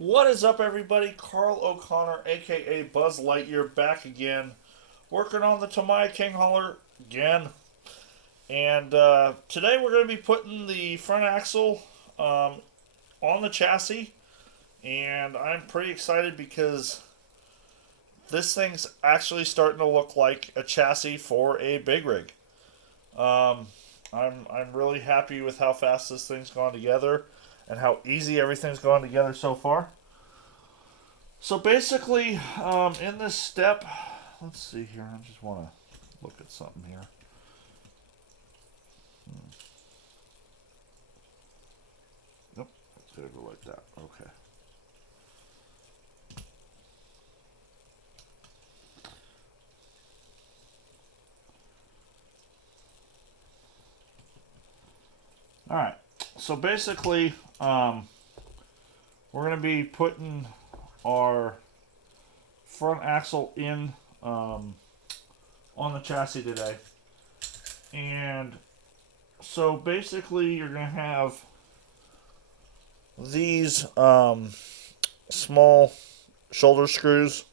What is up, everybody? Carl O'Connor, aka Buzz Lightyear, back again, working on the Tamiya King Hauler again. And today we're going to be putting the front axle on the chassis, and I'm pretty excited because this thing's actually starting to look like a chassis for a big rig. Um, I'm really happy with how fast this thing's gone together and how easy everything's gone together so far. So basically, in this step, let's see here. I just want to look at something here. Nope, it's gonna go like that. Okay. All right. So basically, we're gonna be putting our front axle in on the chassis today, and so basically, you're gonna have these small shoulder screws,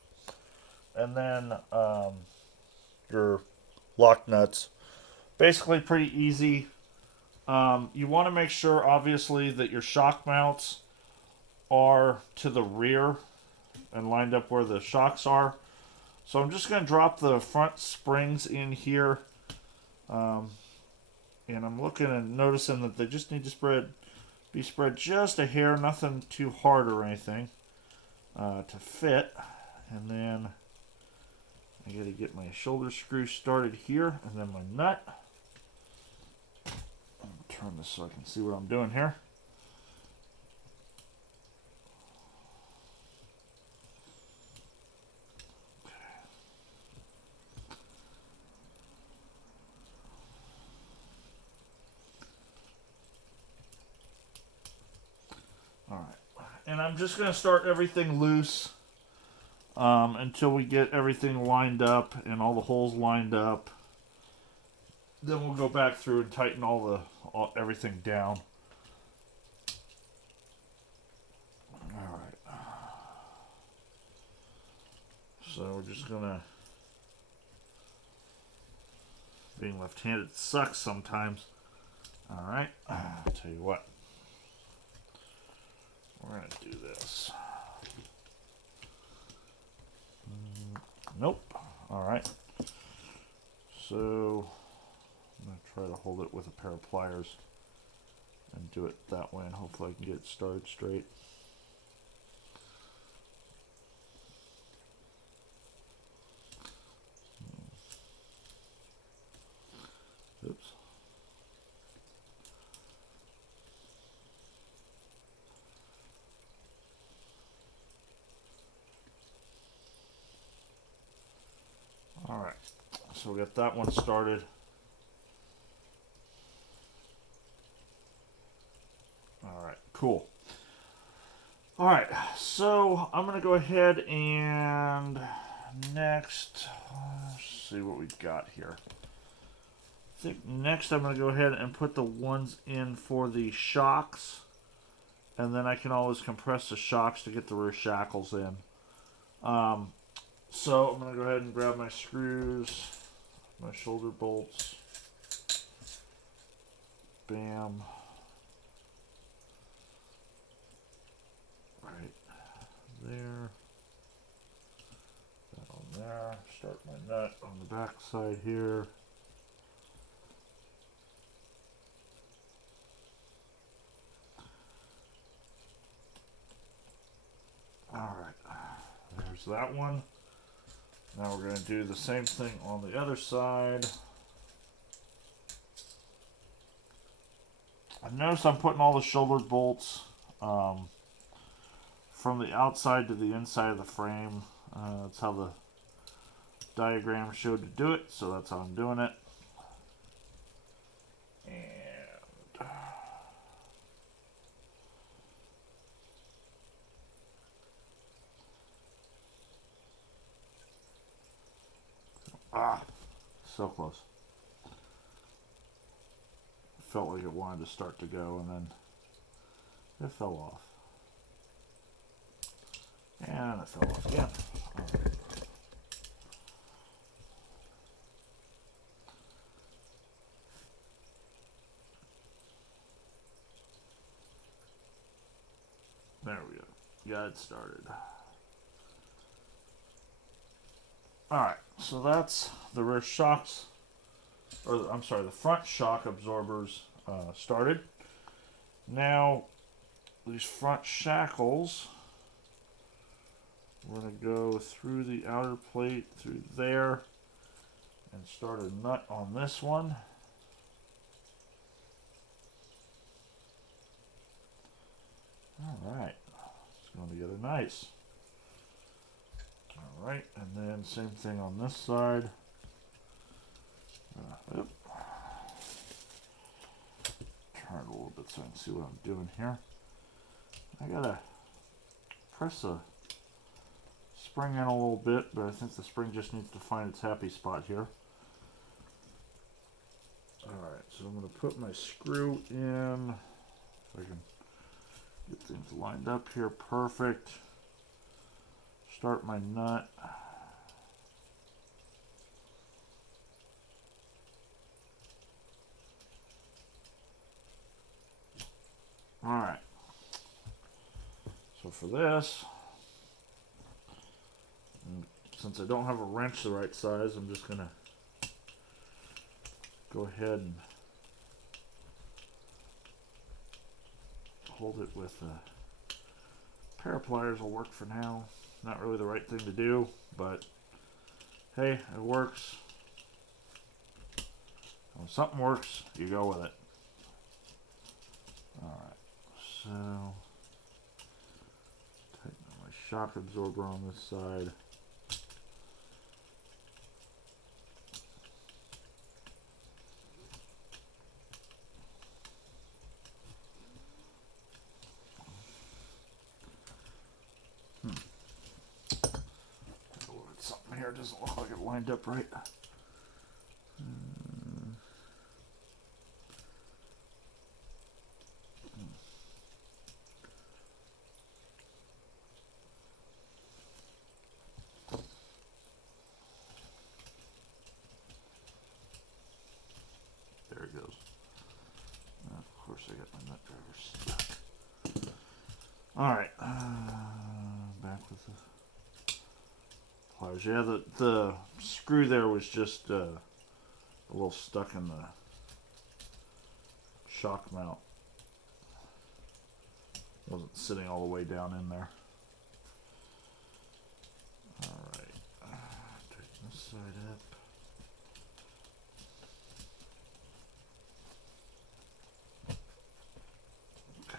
and then your lock nuts. Basically, pretty easy. You want to make sure, obviously, that your shock mounts are to the rear and lined up where the shocks are. So I'm just going to drop the front springs in here. And I'm looking and noticing that they just need to be spread just a hair, nothing too hard or anything to fit. And then I got to get my shoulder screw started here, and then my nut. Turn this so I can see what I'm doing here. All right, and I'm just going to start everything loose until we get everything lined up and all the holes lined up. Then we'll go back through and tighten everything down. All right. So we're just gonna. Being left-handed sucks sometimes. All right. I'll tell you what. We're gonna do this. Nope. All right. So I'm gonna try to hold it with a pair of pliers and do it that way, and hopefully I can get it started straight. Oops. All right. So we got that one started. All right. Cool. All right, so I'm gonna go ahead and next, let's see what we've got here. I think next I'm gonna go ahead and put the ones in for the shocks, and then I can always compress the shocks to get the rear shackles in. So I'm gonna go ahead and grab my screws, my shoulder bolts, bam. Right there. That on there. Start my nut on the back side here. Alright. There's that one. Now we're going to do the same thing on the other side. I notice I'm putting all the shoulder bolts from the outside to the inside of the frame. That's how the diagram showed to do it, so that's how I'm doing it. And so close. Felt like it wanted to start to go, and then it fell off. And it fell off again. Right. There we go. Got it started. Alright, so that's the rear shocks, or I'm sorry, the front shock absorbers started. Now, these front shackles, we're going to go through the outer plate, through there, and start a nut on this one. Alright, it's going together nice. Alright, and then same thing on this side. Turn it a little bit so I can see what I'm doing here. I gotta press the spring in a little bit, but I think the spring just needs to find its happy spot here. Alright, so I'm going to put my screw in, if I can get things lined up here perfect. Start my nut. Alright, so for this, since I don't have a wrench the right size, I'm just going to go ahead and hold it with a pair of pliers will work for now. Not really the right thing to do, but hey, it works. When something works, you go with it. Alright, so tighten up my shock absorber on this side. Something here doesn't look like it lined up right. There it goes. Of course, I got my nut driver stuck. Alright, back with the pliers. Yeah, the screw there was just a little stuck in the shock mount. Wasn't sitting all the way down in there. Alright, tighten this side up.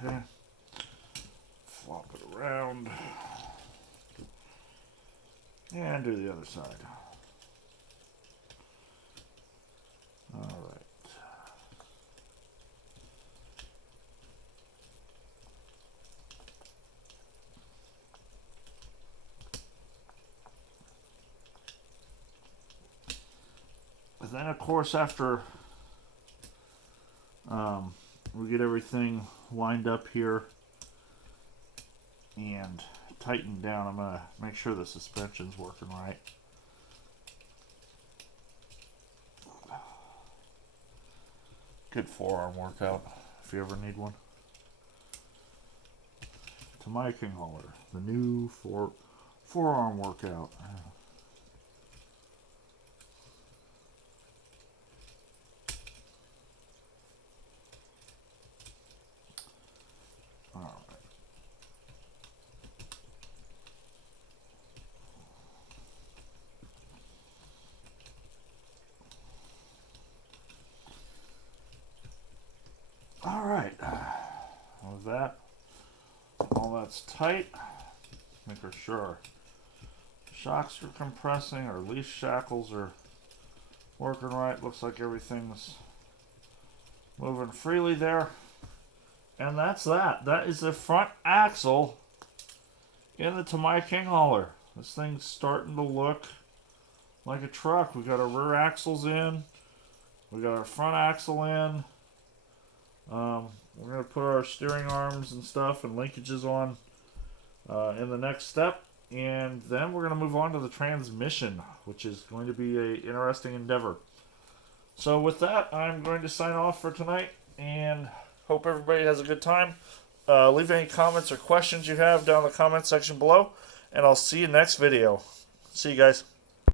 Okay, flop it around and do the other side. All right. And then, of course, after we get everything lined up here and tightened down, I'm going to make sure the suspension's working right. Good forearm workout if you ever need one. Tamiya King Hauler, the new forearm workout. Alright, with that, all that's tight, make sure our shocks are compressing, our leash shackles are working right, looks like everything's moving freely there, and that's that. That is the front axle in the Tamiya King Hauler. This thing's starting to look like a truck. We got our rear axles in, we got our front axle in. We're going to put our steering arms and stuff and linkages on in the next step. And then we're going to move on to the transmission, which is going to be an interesting endeavor. So with that, I'm going to sign off for tonight, and hope everybody has a good time. Leave any comments or questions you have down in the comment section below, and I'll see you next video. See you guys.